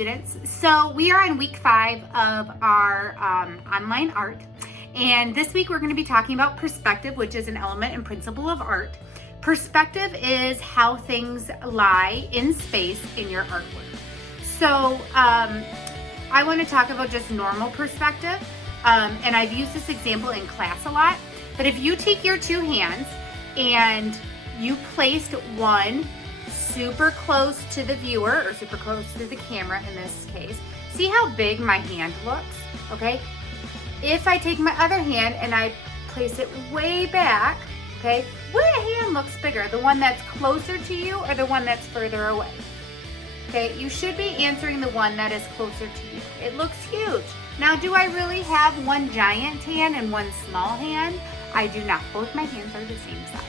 students. So we are on week 5 of our online art. And this week we're going to be talking about perspective, which is an element and principle of art. Perspective is how things lie in space in your artwork. So I want to talk about just normal perspective. And I've used this example in class a lot. But if you take your 2 hands and you placed one super close to the viewer, or super close to the camera in this case, see how big my hand looks, okay? If I take my other hand and I place it way back, okay, what hand looks bigger? The one that's closer to you or the one that's further away? Okay, you should be answering the one that is closer to you. It looks huge. Now, do I really have one giant hand and one small hand? I do not. Both my hands are the same size.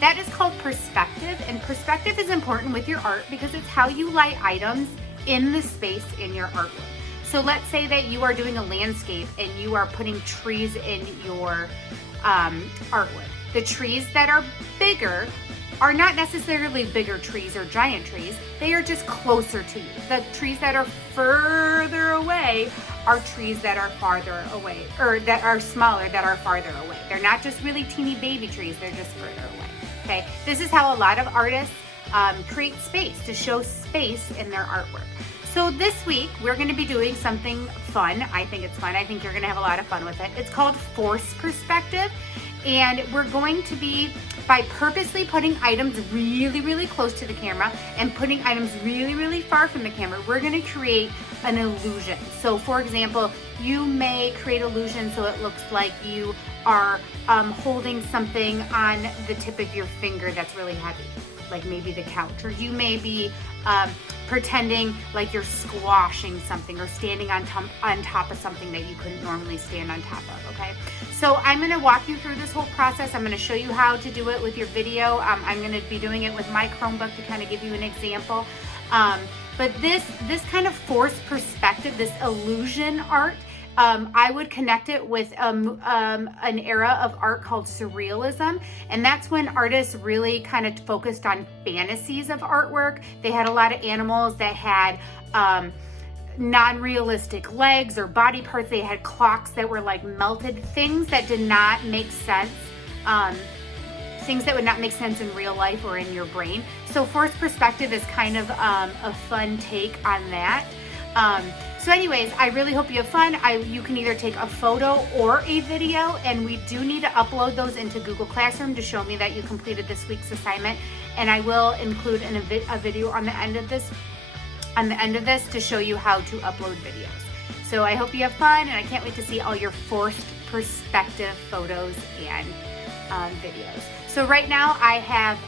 That is called perspective, and perspective is important with your art because it's how you lie items in the space in your artwork. So let's say that you are doing a landscape and you are putting trees in your artwork. The trees that are bigger are not necessarily bigger trees or giant trees. They are just closer to you. The trees that are further away are trees that are farther away, or that are smaller, that are farther away. They're not just really teeny baby trees, they're just further away. Okay, this is how a lot of artists create space, to show space in their artwork. So this week, we're gonna be doing something fun. I think it's fun. I think you're gonna have a lot of fun with it. It's called force perspective. And we're going to be, by purposely putting items really, really close to the camera and putting items really, really far from the camera, we're gonna create an illusion. So for example, you may create illusion so it looks like you are holding something on the tip of your finger that's really heavy, like maybe the couch, or you may be pretending like you're squashing something or standing on top of something that you couldn't normally stand on top of, okay? So I'm gonna walk you through this whole process. I'm gonna show you how to do it with your video. I'm gonna be doing it with my Chromebook to kind of give you an example. But this kind of forced perspective, this illusion art, I would connect it with an era of art called Surrealism. And that's when artists really kind of focused on fantasies of artwork. They had a lot of animals that had non-realistic legs or body parts. They had clocks that were like melted, things that did not make sense. Things that would not make sense in real life or in your brain. So forced perspective is kind of a fun take on that. So anyways, I really hope you have fun. You can either take a photo or a video, and we do need to upload those into Google Classroom to show me that you completed this week's assignment. And I will include a video on the end of this to show you how to upload videos. So I hope you have fun, and I can't wait to see all your forced perspective photos and videos. So right now I have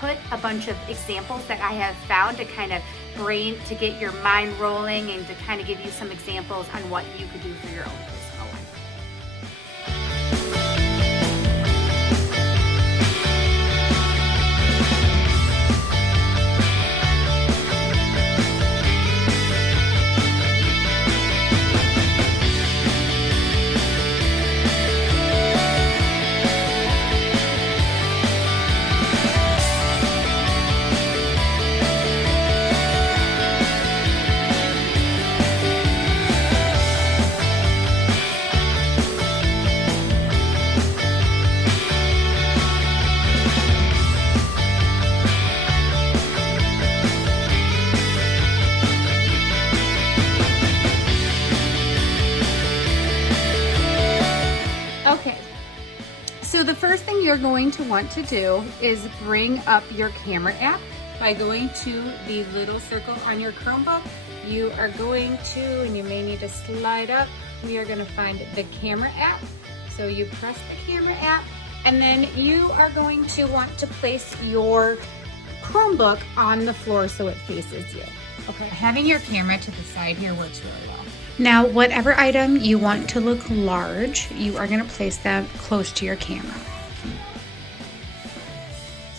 put a bunch of examples that I have found to kind of to get your mind rolling and to kind of give you some examples on what you could do for your own personal life. Okay, so the first thing you're going to want to do is bring up your camera app by going to the little circle on your Chromebook. You are going to, and you may need to slide up, we are going to find the camera app. So you press the camera app, and then you are going to want to place your Chromebook on the floor so it faces you. Okay, having your camera to the side here works really well. Now, whatever item you want to look large, you are going to place them close to your camera.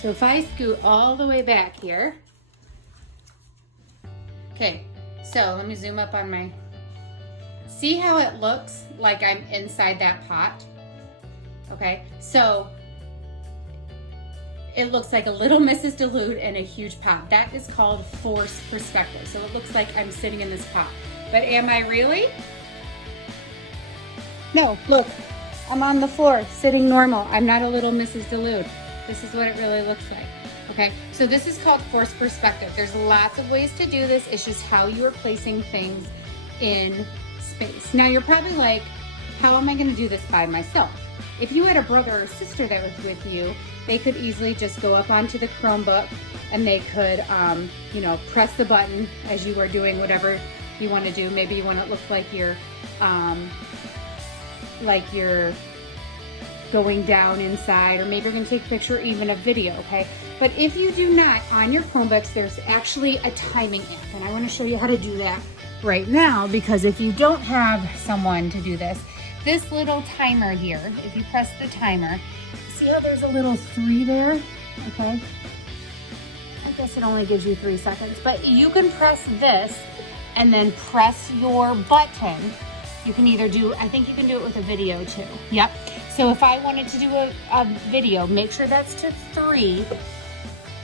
So if I scoot all the way back here, okay, so let me zoom up on my, see how it looks like I'm inside that pot? Okay, so it looks like a little Mrs. DuLude in a huge pot. That is called forced perspective. So it looks like I'm sitting in this pot. But am I really? No, look, I'm on the floor, sitting normal. I'm not a little Mrs. DuLude. This is what it really looks like. Okay, so this is called forced perspective. There's lots of ways to do this. It's just how you are placing things in space. Now you're probably like, how am I gonna do this by myself? If you had a brother or sister that was with you, they could easily just go up onto the Chromebook and they could, you know, press the button as you are doing whatever you wanna do. Maybe you wanna look like you're going down inside, or maybe you're gonna take a picture or even a video, okay? But if you do not, on your Chromebooks, there's actually a timing app, and I wanna show you how to do that right now, because if you don't have someone to do this little timer here, if you press the timer, see how there's a little 3 there, okay? I guess it only gives you 3 seconds, but you can press this and then press your button. You can either do, I think you can do it with a video too. Yep. So if I wanted to do a video, make sure that's to 3,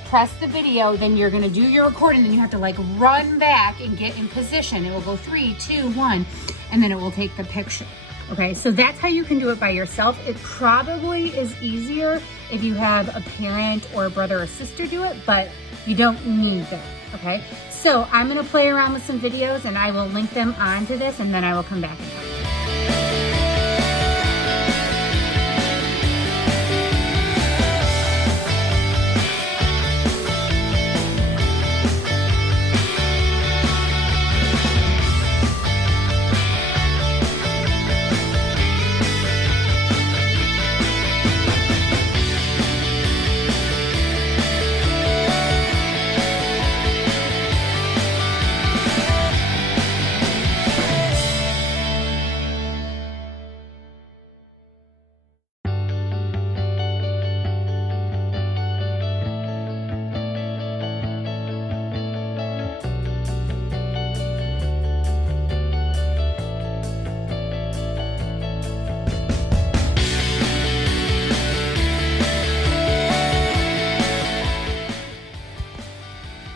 press the video, then you're gonna do your recording, then you have to like run back and get in position. It will go 3, 2, 1, and then it will take the picture. Okay, so that's how you can do it by yourself. It probably is easier if you have a parent or a brother or sister do it, but you don't need that, okay? So I'm gonna play around with some videos and I will link them onto this, and then I will come back and talk.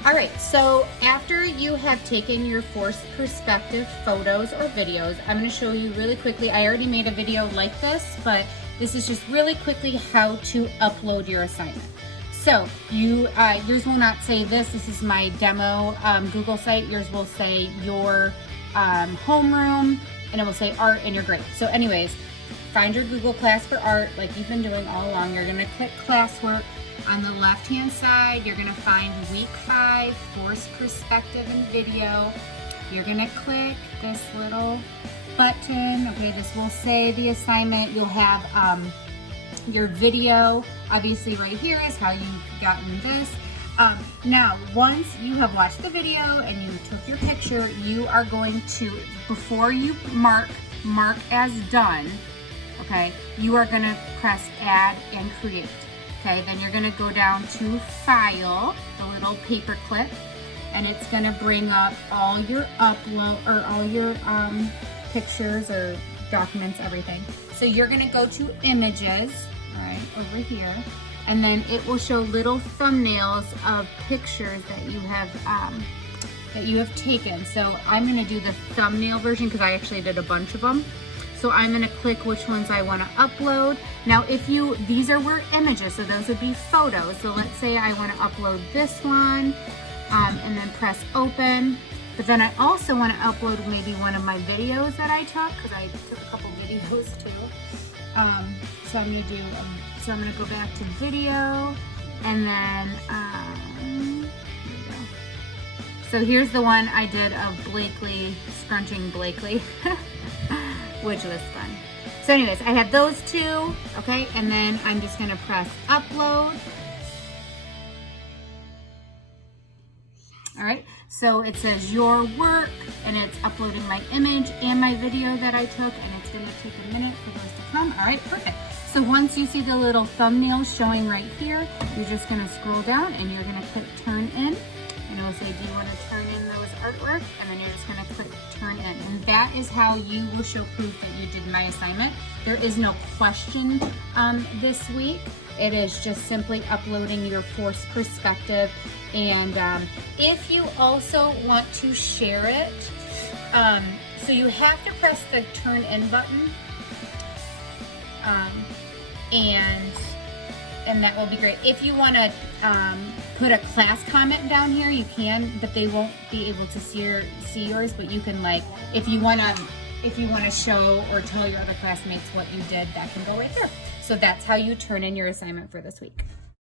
All right, so after you have taken your forced perspective photos or videos, I'm gonna show you really quickly. I already made a video like this, but this is just really quickly how to upload your assignment. So yours will not say this. This is my demo Google site. Yours will say your homeroom, and it will say art and your grade. So anyways, find your Google class for art like you've been doing all along. You're gonna click classwork. On the left-hand side, you're gonna find week 5, forced perspective and video. You're gonna click this little button. Okay, this will say the assignment. You'll have your video, obviously right here is how you've gotten this. Now, once you have watched the video and you took your picture, you are going to, before you mark as done, okay, you are gonna press add and create. Okay, then you're gonna go down to file, the little paper clip, and it's gonna bring up all your upload, or all your pictures or documents, everything. So you're gonna go to images, all right, over here, and then it will show little thumbnails of pictures that you have taken. So I'm gonna do the thumbnail version because I actually did a bunch of them. So I'm gonna click which ones I wanna upload. Now these were images, so those would be photos. So let's say I wanna upload this one, and then press open. But then I also wanna upload maybe one of my videos that I took, because I took a couple videos too. So I'm gonna go back to video, and then, here we go. So here's the one I did of Blakely, scrunching Blakely. Which was fun. So anyways, I have those 2, okay? And then I'm just gonna press upload. All right, so it says your work, and it's uploading my image and my video that I took, and it's gonna take a minute for those to come. All right, perfect. So once you see the little thumbnail showing right here, you're just gonna scroll down and you're gonna click turn in, and it'll say, do you wanna turn in those artwork, and then you're just gonna click turn in. And that is how you will show proof that you did my assignment. There is no question this week. It is just simply uploading your forced perspective. And if you also want to share it, so you have to press the turn in button, and that will be great. If you want to put a class comment down here, you can, but they won't be able to see yours. But you can, like, if you want to show or tell your other classmates what you did, that can go right there. So that's how you turn in your assignment for this week.